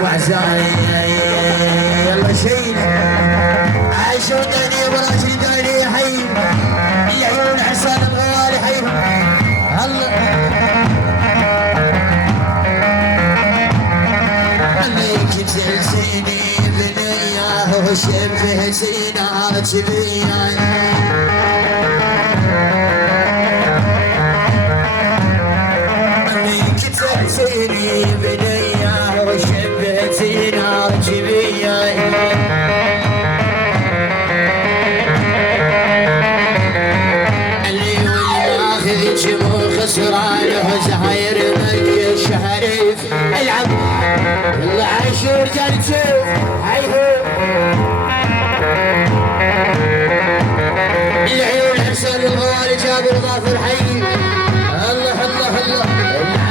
وعزاي يلا شيل عاشودني وراشدني حي العيون حسن الغوالي حي الله عليك تلزيني بنياه وشبه زينات بيان عليك تلزيني بنياه وشبه زينات بيان خسرانه زهاير مكة الشهريف العب يلا عاشور جال تشوف هيهو العيون حسن الغوالي جابر ظافر حي الله الله الله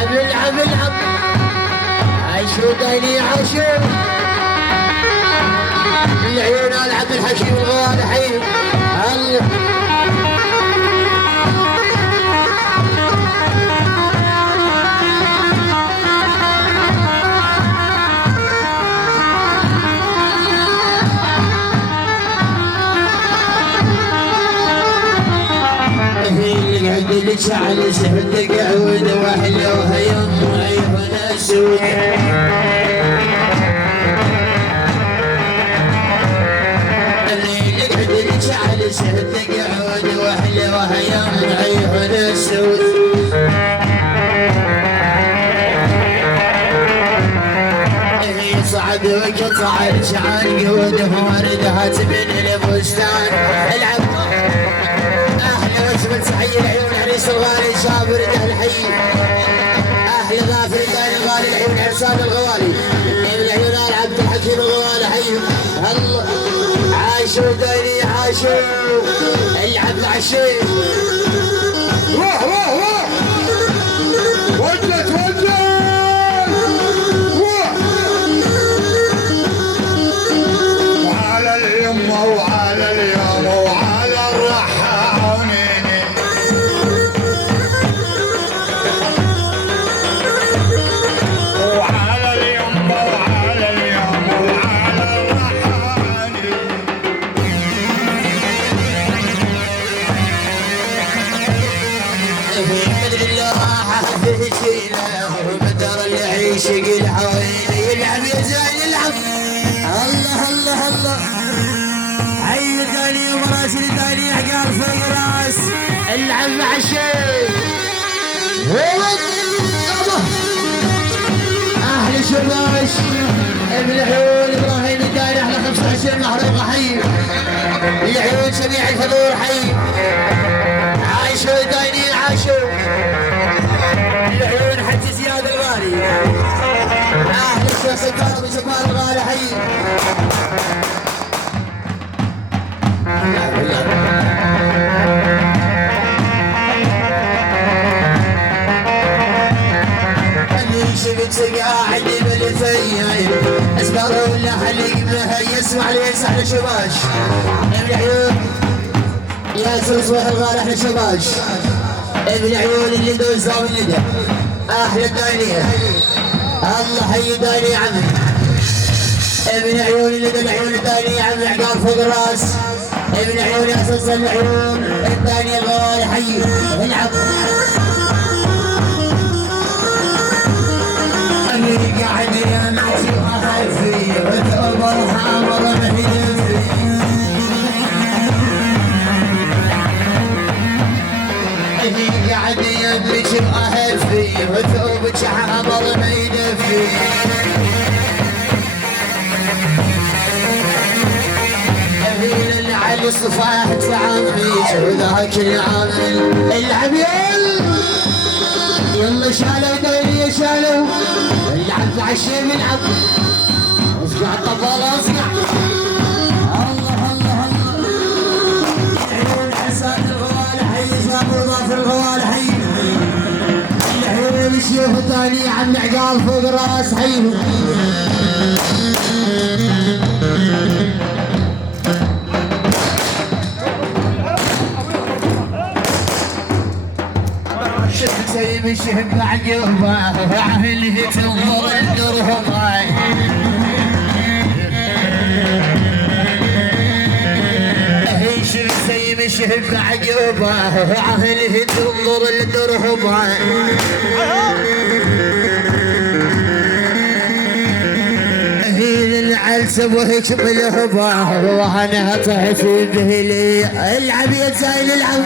العب العب العب عاشور دايني عاشور العيون العب الحكيم الغوالي حي الله اللي شعل سهل قعود واحلى وهيم وعيونها سود اللي قعد اللي شعل سهل قعود واحلى وهيم وعيونها سود صعد وقطع الشعر قوده واردها تبن البستان العب تحيي العيون عريس الغالي شابر اهل حي اهل غافر داير الغالي العيون عرسان الغوالي العيون العبد الحكيم الغوالي حي الله عاشوا دايري عاشوا العبد عشي روح روح روح وجه وجه روح وعلى اليمه وعلى اليوم وعلى الرحى يعيشق العويل يلعب يا زين يلعب الله الله الله حي ثاني وراس ثاني عقال فوق راس العب مع الشيء اهل شباش ابن العيون ابراهيم الداير احلى 25 محروقه حي العيون سميع الفضول حي عايشوا داينين عاشوا العيون حج زياد الغالي اهل الشيخ الكاظم شمال الغالي حي اللي شفت قاعد بالفيايم اسبار ولا حليق بها يسمع لي احلى شباش ابن عيون يا صوصوح الغالي احلى شباش ابن عيون اللي دول زاوي ندى احلى الداينيه الله حي دايني عمي ابن عيون اللي دول عيون الداينيه عمي عقال فوق الراس ابن عيون اساس العيون الداينيه الغالي حي العب اللي قاعد يمعتي واخاف فيه وثوب الحامر مهيب قاعد يدرج مؤهل فيه وثوبك حامر ما يدفي أهيل العلي صفاح تعاميك وذاك العامل العب يلا شالوا دايري شالوا العب عشيم العب اصقع طبال اصقع الله الله الله عيون حسان الغوالي حي ابو ظافر الغوالي حي العيون الشيخ الثاني عم عقال فوق راس حي سيب الشهب بعد يومه اللي تنظر الدرهم شهب عقبه اهله تنظر لدرهمه العلسب وهيك بالهبه وانا طحت بهلي العب يا زايل العب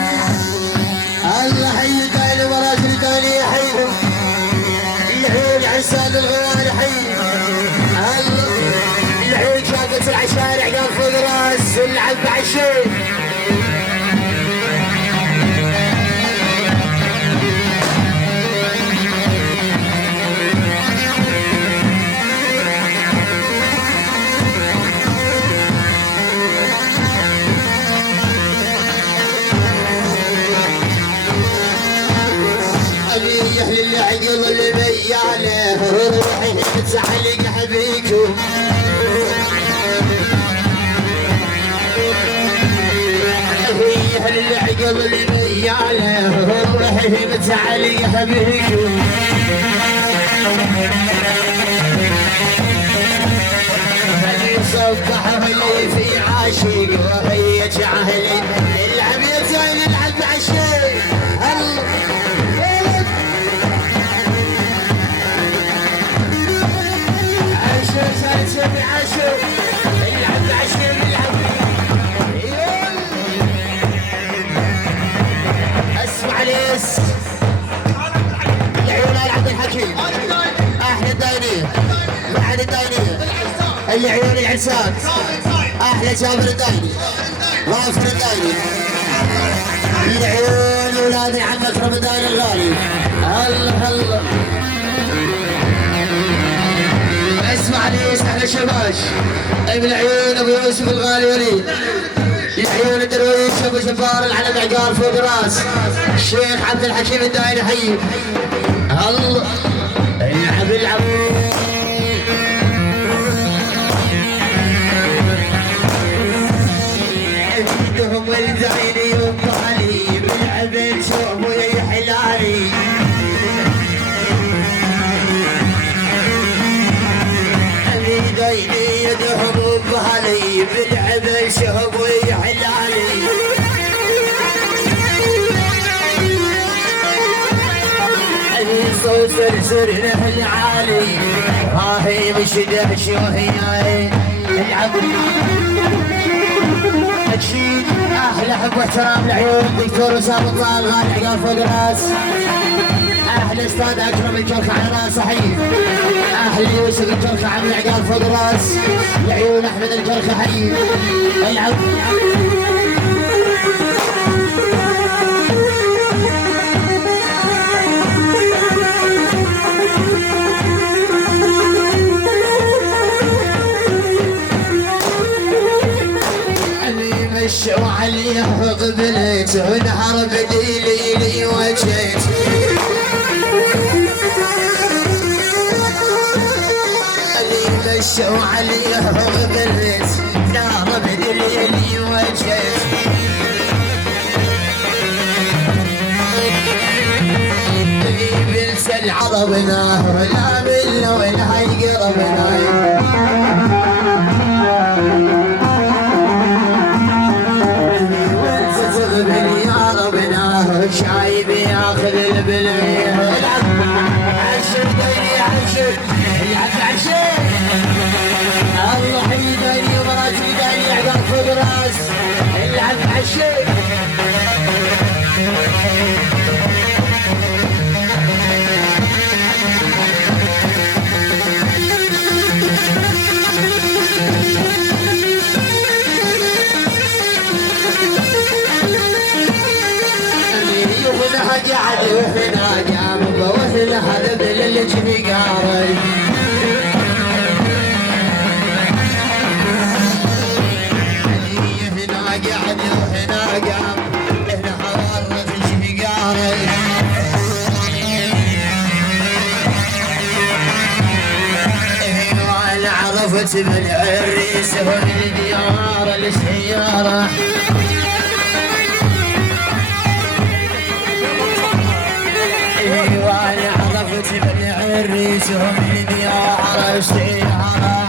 الله حي قال وراجل ثاني حي العيون عسال الغوالي حي العيون شافت العشارع قال فوق راس العب بعشي اللي عقل اللي بياله روحي تزعلق حبيكم هي اللي عقل اللي بياله روحي متعلق حبيكم اللي صبح اللي في عاشق وهي جاهلي العب يا زين العب عشي اسمع ليس العيون عبد الحكيم احلى الداينيه بعد الداينيه العيون العساد احلى جابر الدايني وافر الدايني العيون ولاد عمك رمضان الغالي الله الله اسمع ليش احلى شباش ابن عيون ابو يوسف الغالي وليد العيون الدرويش ابو جبار العلم عقار فوق راس الشيخ عبد الحكيم الدايري حي الله العب العب عندهم الدايري يوم طالي بالعب شوفوا يا حلالي دايني يدهم بهالي بالعب شهبوا حلالي صوت سرسر له العالي ها هي مش دهش وهي العب اكيد احلى حب واحترام العيون دكتور اسامه طال غالي عقال فوق راس احلى استاذ اكرم الكرخ على راس حي احلى يوسف الكرخ عامل عقال فوق راس العيون احمد الكرخ حي العب مشوا عليه قبلت ونهر بديلي لي وجيت اللي مشوا عليه قبلت نهر بديلي لي وجيت بلس العرب نهر لا بالله ولا يقرب شايب ياخذ البليه عشر ديني عشر العب عشر الله يديني ومراتي ديني عقال فوق راس العب عشر قاعد وهنا جنب وهنا هذا بالجني قاري هنا قاعد وهنا جنب هنا حرارة الجني قاري وانا عرفت بالعريس والديار السيارة وانا عرفت بالعريس والديار السيارة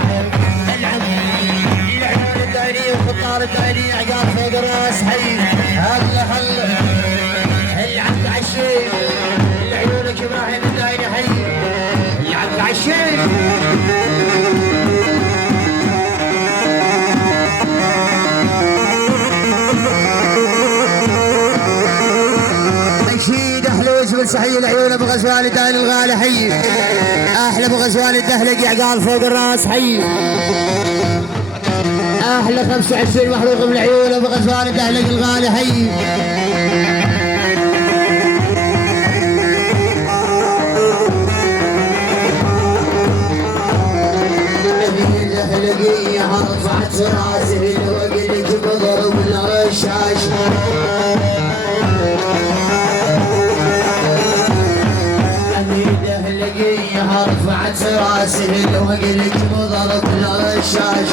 العيون الدايري وخطار الدايري عقال فوق راس حي عالشيخ نشيد احلى وجه صحي العيون ابو غزوان الدهل الغالي حي احلى ابو غزوان الدهلقي عقال فوق الراس حي احلى 25 محروق من العيون ابو غزوان الدهلقي الغالي حي الدهلقية رفعت راسي وقلت بضرب الرشاش الدهلقية رفعت راسي وقلت بضرب الرشاش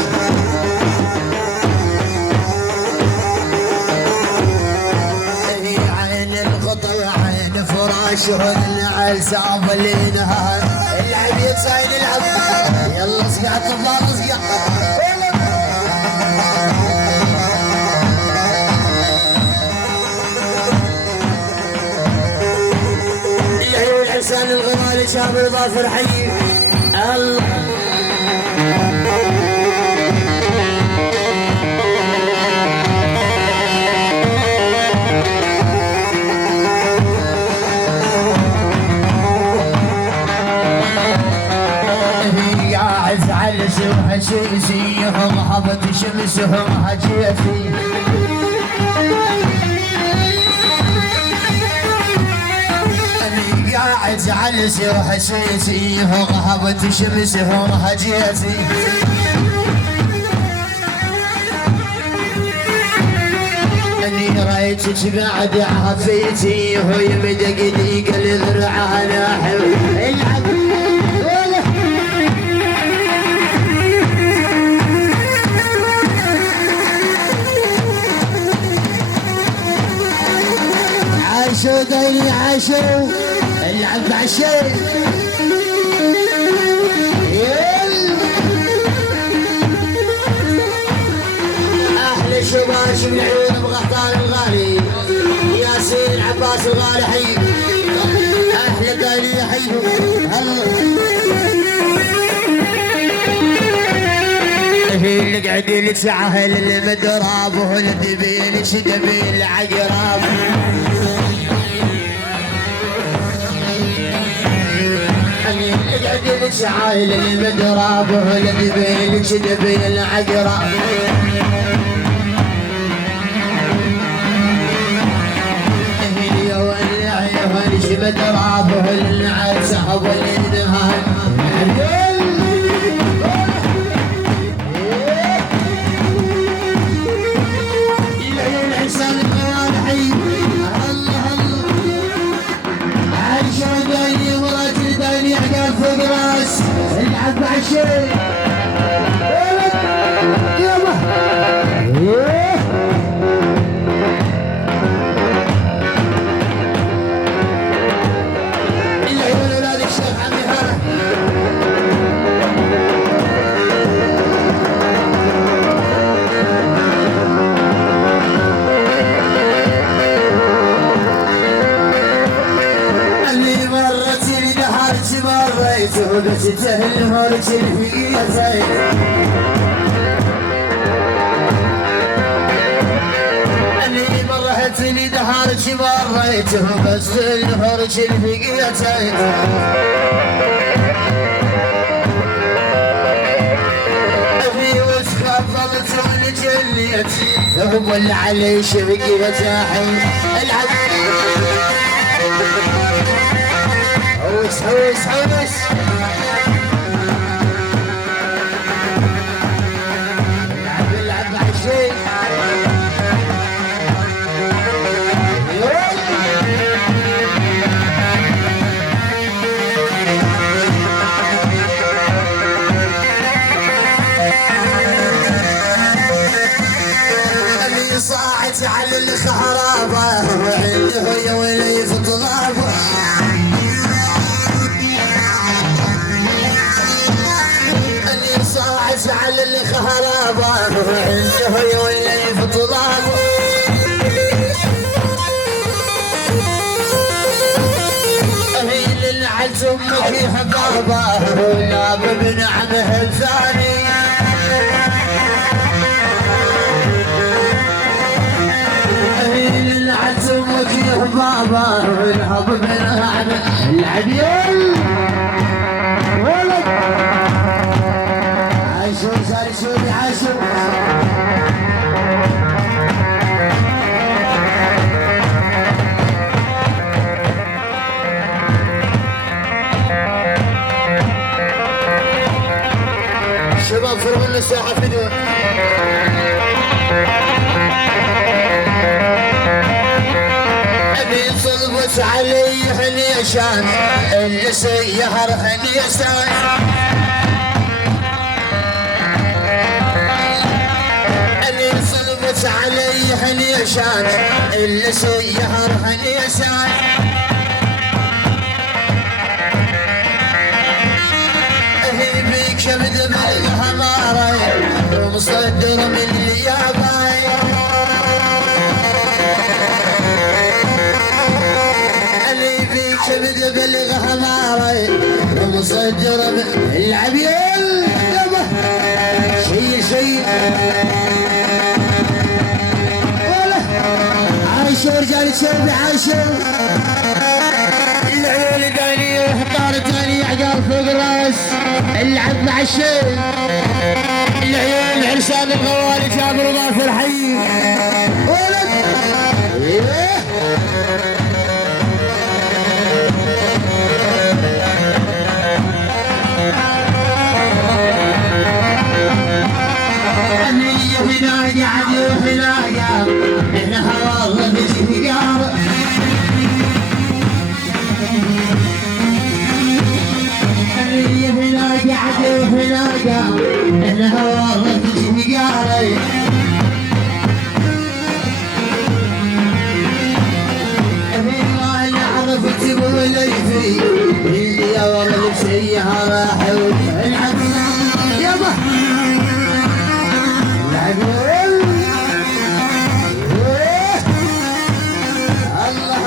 عين فراشهن العساف اللي نهار العبيد صايد العب يلا صقع الطفال صقع العيون حسان الغمال شاب ظافر حي الله وحشيسيهم هبط شمسهم هجيتي أني قاعد علسي وحشيسيهم هبط شمسهم هجيتي أني رايتك بعد عافيتي وهي مدقديق الذرع ناحي العب عاشوا دايري عاشوا العب عالشيء احلى شباش من عيون ابو غطان الغالي ياسين عباس الغالي حي احلى دايري حي اللي قاعدين يتسعهل المدراب والدبيل شدبيل عقراب قاعدين يتسعهل المدراب والدبيل شدبيل عقراب يا ولع يا ولش مدراب والعسى والنهار العب مع الشيء يلا العيون اولاد الشيخ عمي هلا اللي مرت لي دهرت مريت بس تهلهرت الفقية زين اللي مرت لي دهرت مريت بس تهلهرت الفقية زين في وسخ ظلت ونجليت ثوب اللي علي شبقية زاحي العب حوس حوس حوس العب مع الشيء اللي صاعت على الخرابة وعنده يا ولي في طلابه مكيها بابا ولا بنعمه الثاني العزم مكيها بابا ولا بنعمه العبيل ولد عاشور صار شوفي عاشور شباب فرغوا لنا الساحة فيديو أبي صلبت علي حنيشان اللي سيهر حنيشان أبي صلبت علي حنيشان اللي سيهر حنيشان كبد بالهمارة ومصدر من الياباي اللي في كبد بالهمارة ومصدر من العبيل يابا شي عاشور جالي تشوفي عاشور العيون داني وحطار تاني عقال فوق الراس العب مع الشيء العيون عرسان الغوالي جابر وضافر حي ولد النية هنايا عدو هنايا انها والله بجي قارب هناك عدو هناك انها والله تجي قاري ما نعرف تقول لي في اللي يا والله بسيها راح العب يابا الله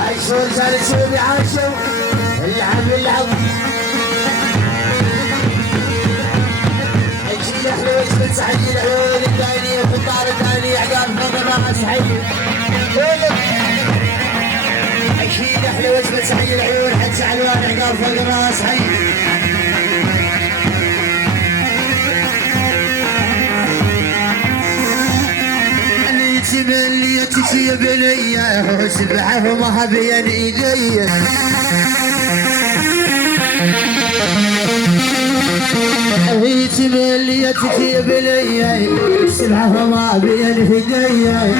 عاشور صار شوفي عاشور العب اجي حلو اسمه سعيد العيون الثانية في الطار الثاني عقاب فوق راس حي اكيد حلو اسمه سعيد العيون حج علوان عقاب فوق راس حي اللي تجي بنيه وسبحه ما بين ايديه هي اللي تجي بنيه وسبحه ما بين ايديه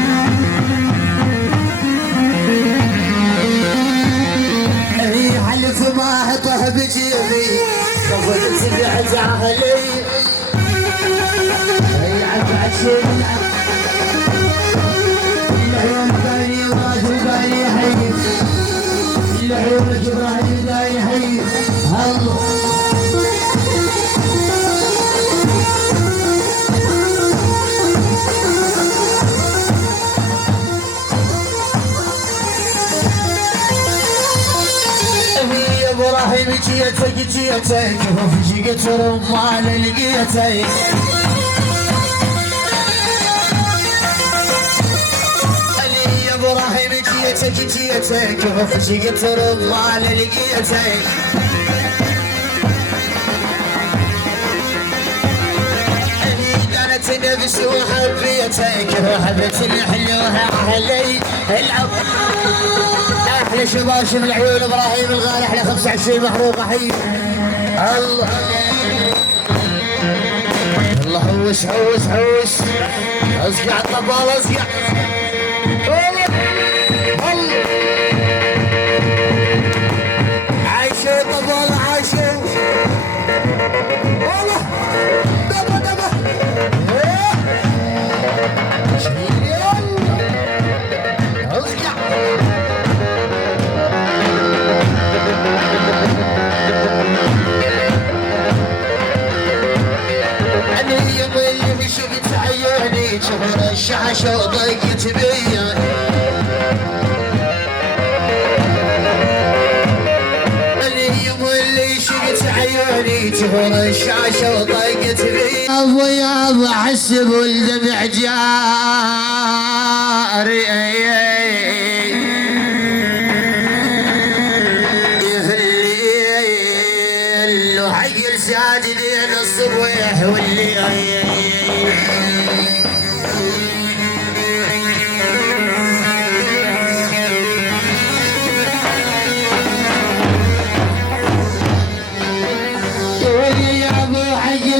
هي حلف ما اطح بجيبي خفت سبحت علي هي عشان العيون داني وراجل داني حي العيون جبراهيم داني حي الله هي ابراهيم جيتك وفي جيت رمان لقيتك ابراهيم جيتك وفشقت رضوان لقيتك كانت نفسي وحبيتك وحبت الحلوة علي العب احلى شباب شوف العيون ابراهيم الغالي احلى 25 محروقة حي الله الله حوش اصقع الطبال اصقع عايشة طبال عايشة والله دبا اصقع انا يوم اللي شفت عيوني شهر الشاشة وضيقت بيا علي جهر الشاشة وطقت بي ابو يابا حسب والدمع جاري يهليل وحق الساجدين الصبح والليل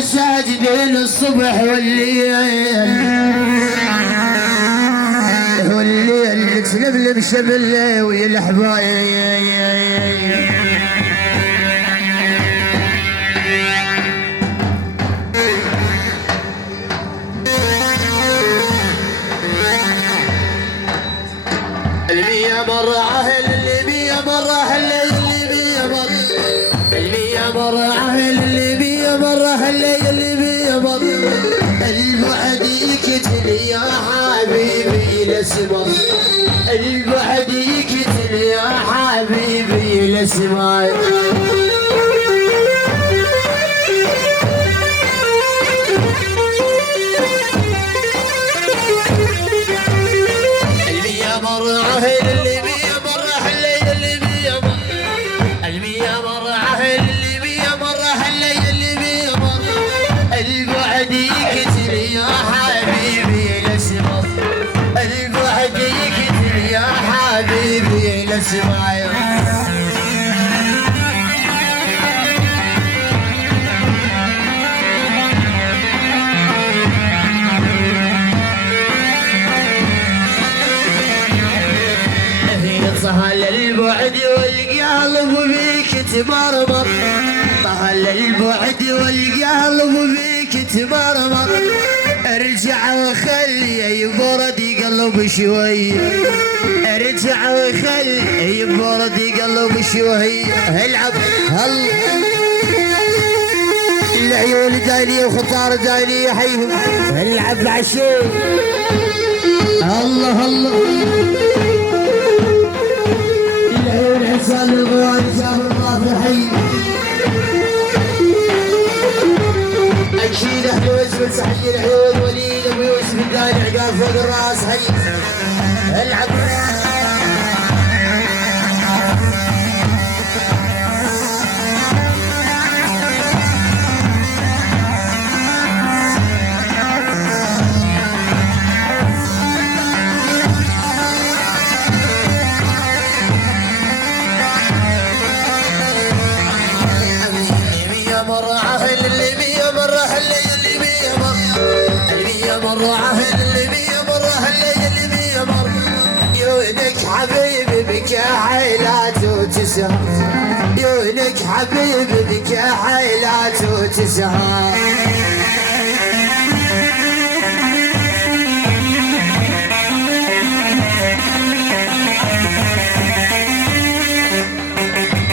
ساجدين الصبح والليل تلبلب شمل ويلحبايب المية مرة عهل اللي مية مرة هلا اللي مية مرة المية مرة عهل اللي مية مرة هلا اللي مية مرة البعد يقتل يا حبيبي لسما البعد يقتل يا حبيبي لسما حبيبي لسمايا صهل البعد والقلب بيك تمرمر صهل البعد والقلب بيك تمرمر ارجع وخلي يبرد قلب شوي ارجع وخلي يبرد قلب شوي العب هل العيون داينية وخطار داينية حيهم العب عشي الله الله العيون حسان الغوان شاف الله في حي أكيد أهل وجه صحي العيون وليد أبو يوسف الدايني عقاب فوق الراس حي العب مرة عهل اللي بيه مرة هلي اللي بيه مرة عهل اللي بيه مرة هلي اللي بيه مرة يونك حبيبي بك عيلات وتسهر يونك حبيبي بك عيلات وتسهر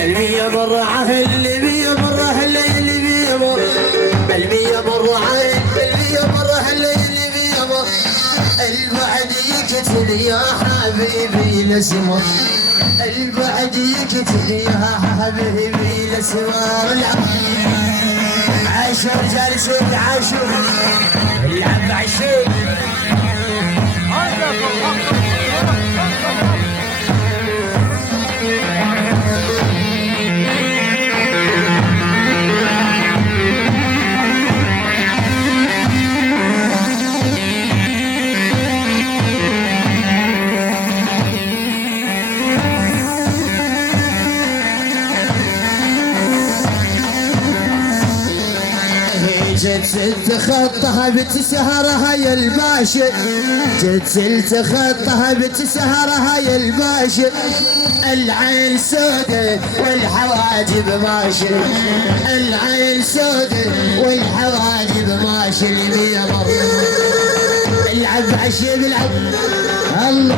المية مرة عهل اللي بيه مرة هلي اللي بيه مرة المية مرة عهل المية مرة هلي اللي بيه مرة البعد يقتل يا حبيبي لسمر البعد يقتل يا حبيبي لسمر عاشور جالسين عاشور العب عشيق جت تخطها بتسهرها يا الباشا جت تخطها بتسهرها يا الباشا العين سودة والحواجب ماشي العين سودة والحواجب ماشي اللي يمر العب عشيب العب الله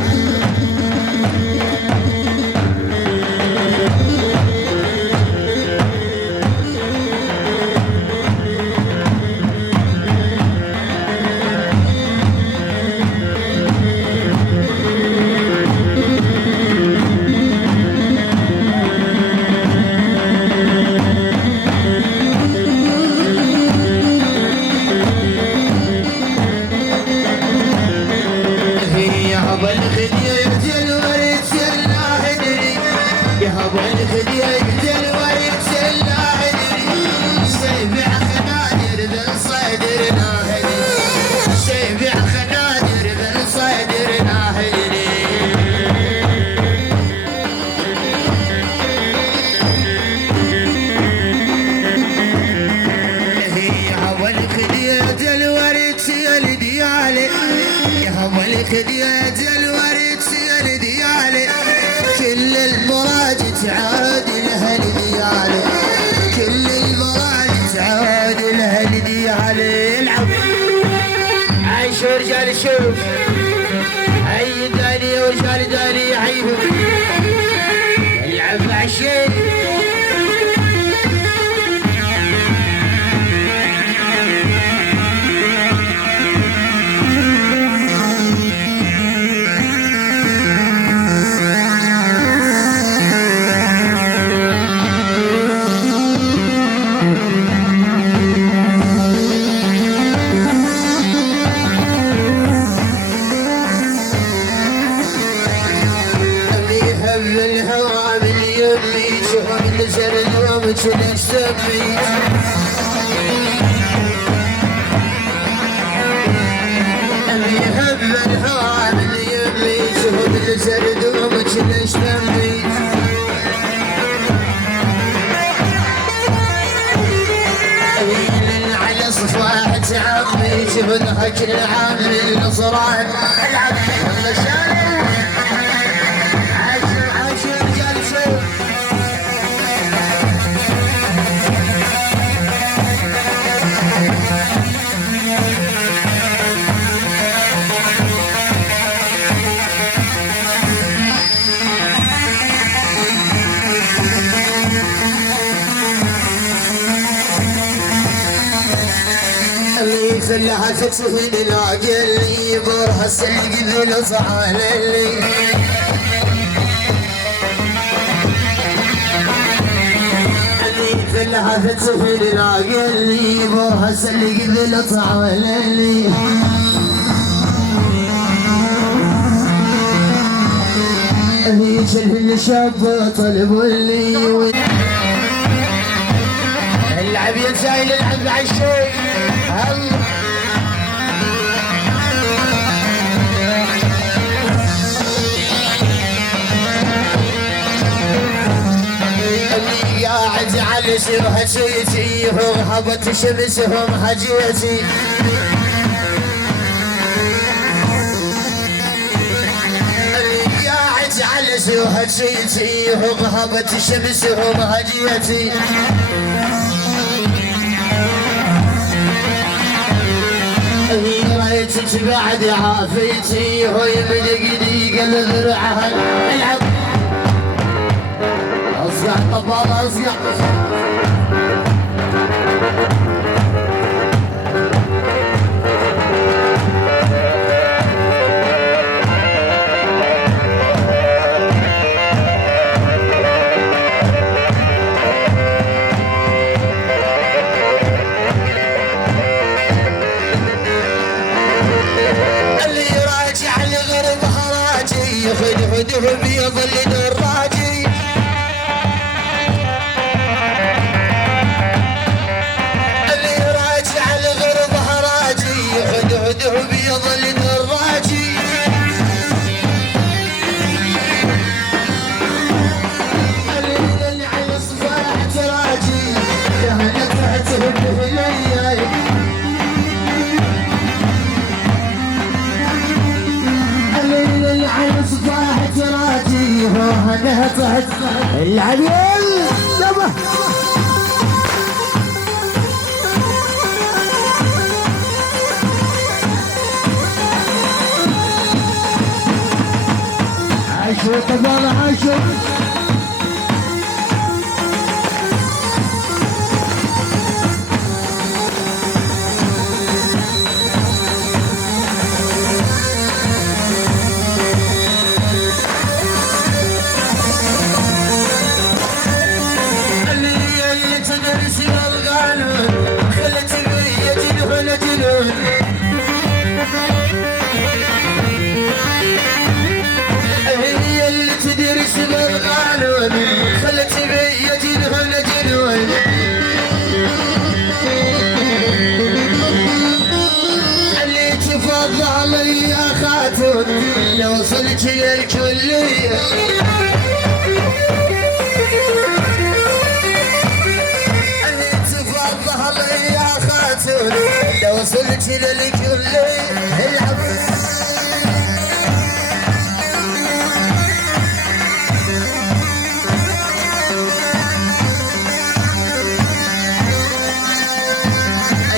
الخدية الوريد اللاهدي سيبع خنادر من صدر ناهدي سيبع خنادر من صدر ناهدي هي هو الخدية الوريد الديالي يا هو الخدية الوريد الديالي كل المراد تعاد لها الديالي كل المراد تعاد لها الديالي العب عايش ورجال شوف هي داني ورجال داني عيهم العب عشيق ليش سميت اللي يحب الهوى من يميت هو من زرد ومش ليش سميت على صفاحة عمي شبنهك العامل النصران العب والله شارع عاشر رجال شوف اللي فلها تكسفين العقل اللي يبورها السلق بالأصعال اللي فلها تكسفين العقل اللي يبورها السلق بالأصعال اللي اللي يشل الشاب طلب اللي العب يا سايل العب عالشوق اللي قاعد على سرها سيتي هم هبت شمسهم هجيتي اللي قاعد على سرها سيتي هم هبت شمسهم هجيتي رايتك بعد عافيتي هو يبدأ دقيقة لذرعها العب اصقع طبال اصقع خذه بيض الدراجي اللي راجع الغرب هراجي خذه بيض الدراجي اللي على صفاح تراجي يا هلا تعتب بهلياي اللي على صفاح تراجي هو هلا طحت العليل دبه عاشوا طبال عاشوا هي اللي تدرس بالغالب وصلت للكلية تفضل يا خاتون لو وصلت للكلية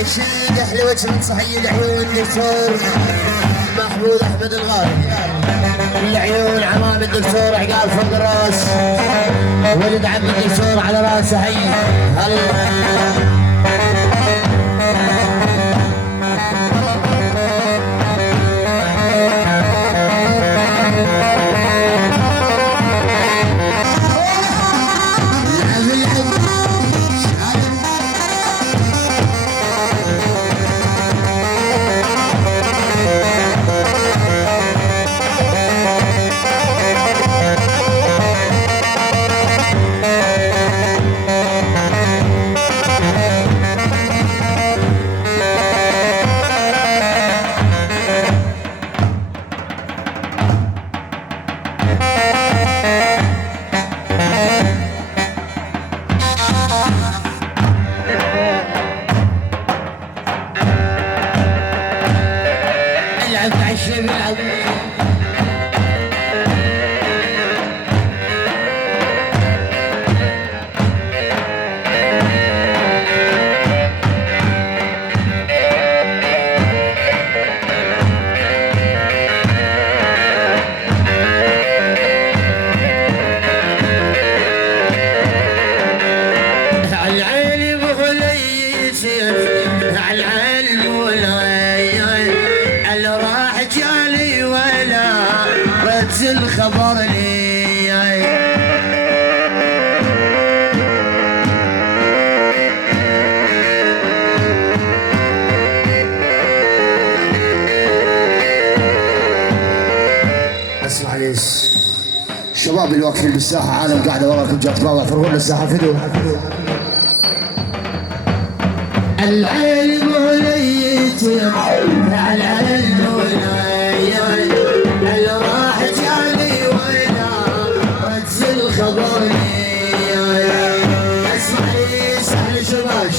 أشيد حلوة من صحي العيون دكتور محمود أحمد الغالي العيون عمام الدكتور عقال فوق الراس ولد عم الدكتور على راسه حي الله الخبر لي اسمع ليش الشباب اللي واقفين بالساحه عالم قاعده وراكم جات تطلع فرغون الساحه فدوا العلم وليتم العلم وليتم راح جاني ولا رجز الخبر اسمع لي سهل شباش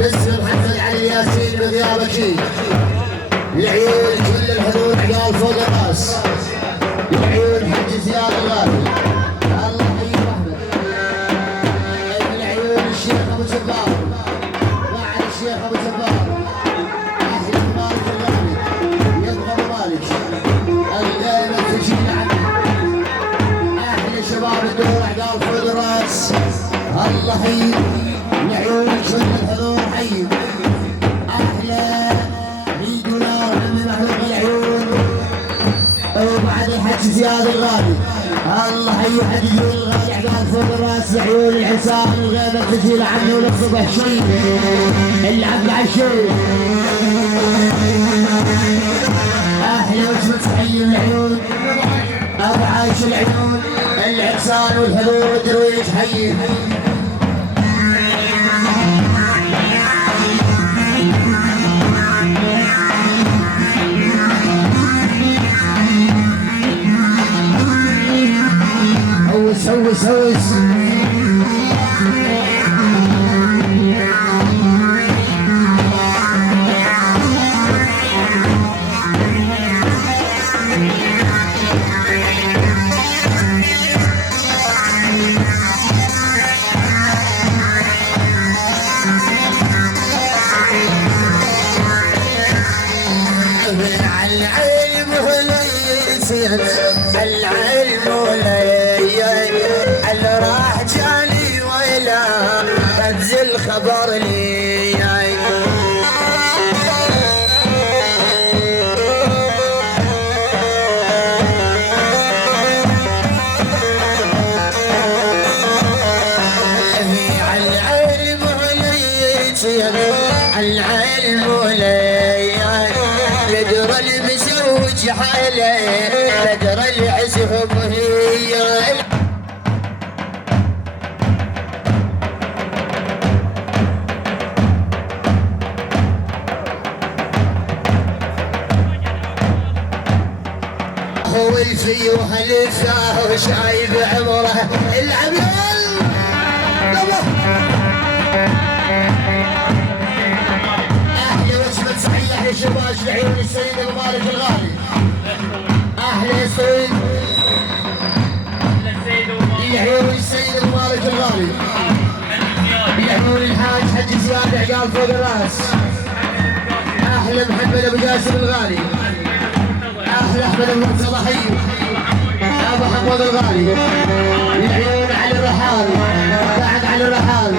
بس محمد علي ياسين بغيابك العيون كل الحضور عقال فوق الراس العيون حج زياد الغالي الله يحيي احمد ابن العيون الشيخ ابو جبار بعد الشيخ ابو جبار اهل مالك الغالي يبغى مالك الغيبه تجي عنه اهل شباب الدور عقال فوق الراس الله يحيي العيون كل الحضور حي احلى عيد ونار من محروق العيون وبعد الحج زياد الغالي الله حي حد العيون الغالي عقال فوق الراس عيون الحسام الغيبه تجي لعنه ولقصبه شيء اللعب مع الشيء احلى وجبه حي العيون ابو عايش العيون العرسان والحضور والدرويش حي هوس العلم وليس العلم اللي راح جاني ويلا رجز الخبر لي العلم وليس العلم قدر المزوج حاله قدر العزهم هي فيه وهلفاه وشايب عمره العب يلا احلى وجبه صحيح يا شباب لعيون السيد المبارك الغالي احلى سيد لعيون السيد المبارك الغالي لعيون الحاج حج زياد عقال فوق الراس احلى محمد ابو جاسم الغالي احلى احمد ابو صلاحي ابو حمود الغالي لعيون علي الرحال بعد علي الرحال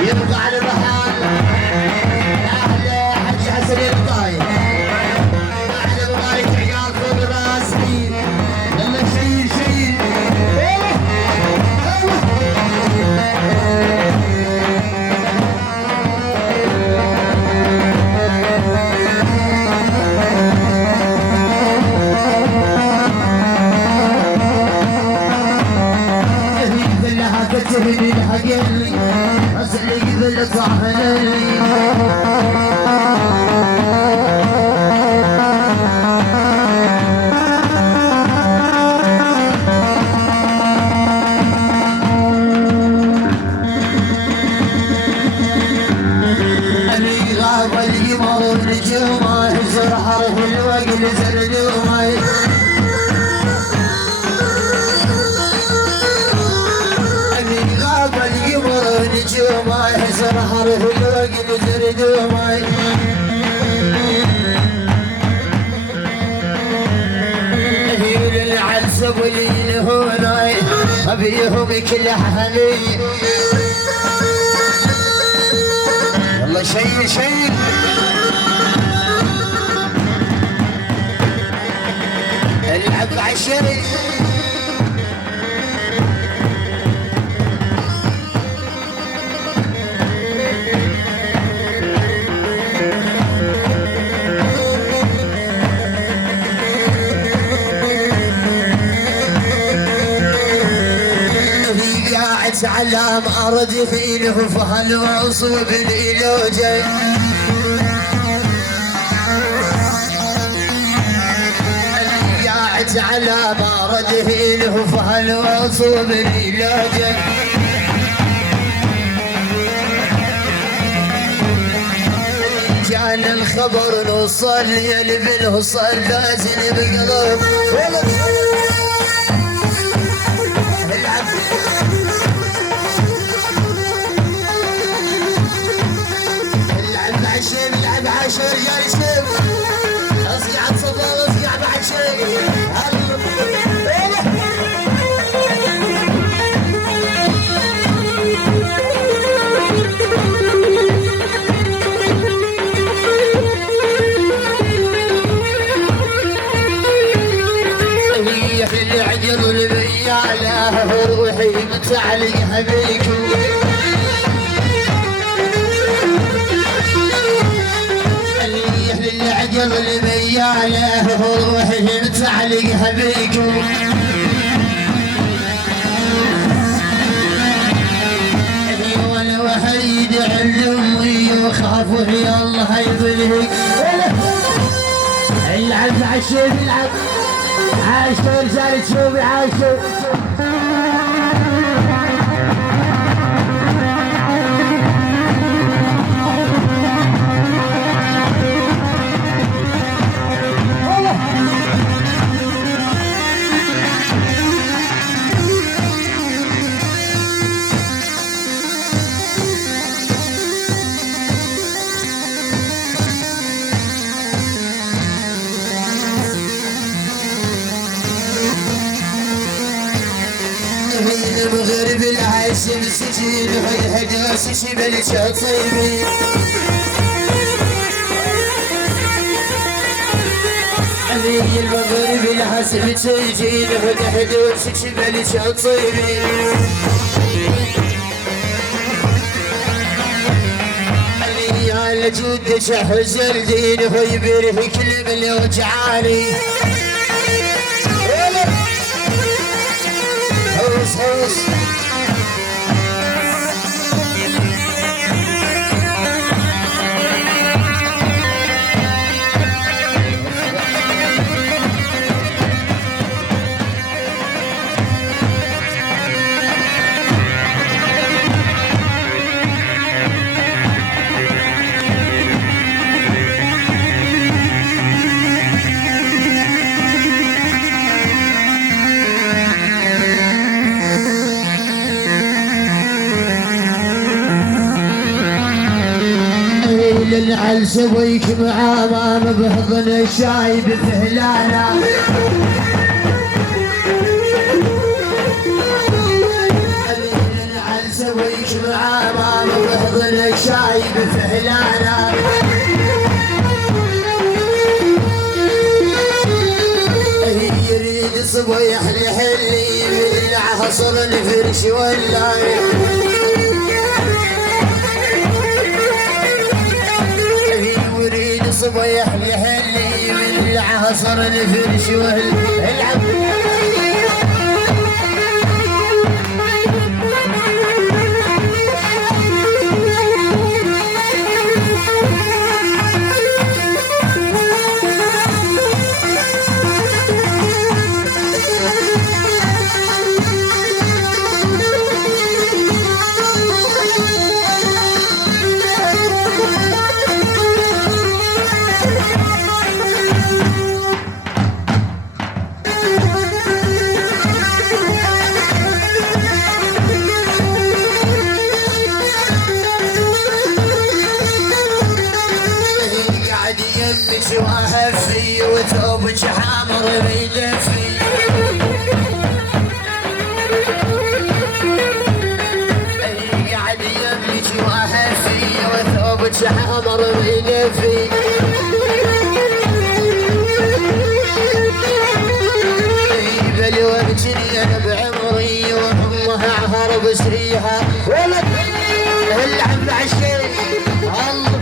يبقى علي الرحال احلى حج حسن الطاي بعد ابو مالك عقال فوق الراس يلا شيل شيل تهدي الحق اللي اسلك بالطاحن اللي غاب القمر ونجومه يزر حرف الوقت زردومه نجومه يحسر حرف الوقت زردومه هيل العزب واليلهونه ابيهم كل حنين يلا شيل شيل العب عشري على أرض فيله فهل وصوب الإلوجي قاعد على مرض فيله فهل وصوب الإلوجي كان الخبر نوصل يلبي الوصل لازم بقلب العب عشر رجال يسلم اصقع تصبر اصقع بعد شيء اللي عجل البياله روحي متعلقها بيكم اللي عجل البياله روحي متعلقها بيكم وانا وحيد علمي وخافوا يا الله يبليك العب عشر العب عاشر رجال تشوفي عاشر المغرب العايش بالسجين والهدوس شبل شطيبي علي المغرب العايش بالسجين والهدوس شبل شطيبي علي على جدك حزر دين ويبره كل من يوجعاني هوس النعل سويك معامام بحضن الشاي بفهلانا النعل سويك معامام بحضن الشاي بفهلانا يريد صبيح لحلي من عصر الفرش واللاي صبيح يحلي من العصر الفرش والعب يمك واهفي وثوبك حامر بيدفي قاعد يمك واهفي وثوبك حامر بيدفي بل وابتني انا بعمري وامها عهر بسريها ولد العب عالشيء الله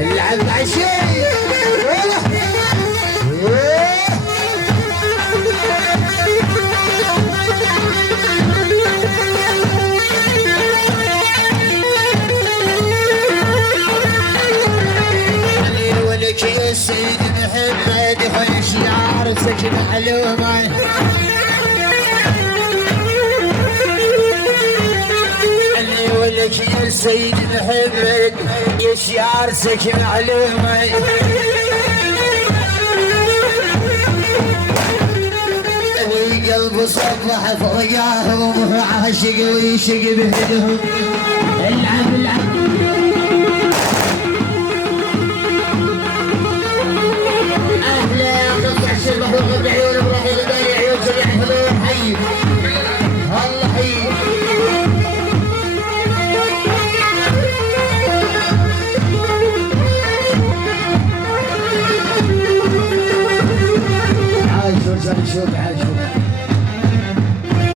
العب عالشيء ولك يا سيد محمد خل شعار سكن حلومه ولك يا سيد محمد يا شعار سكن علومه قلبه صبح فرقاهم عاشق ويشق بهدهم العب العب اهلا قطع الشربح وغب عيون ابراهيم داري عيون جميع حلوهم حي الله حي عاشوا شوف عاشوا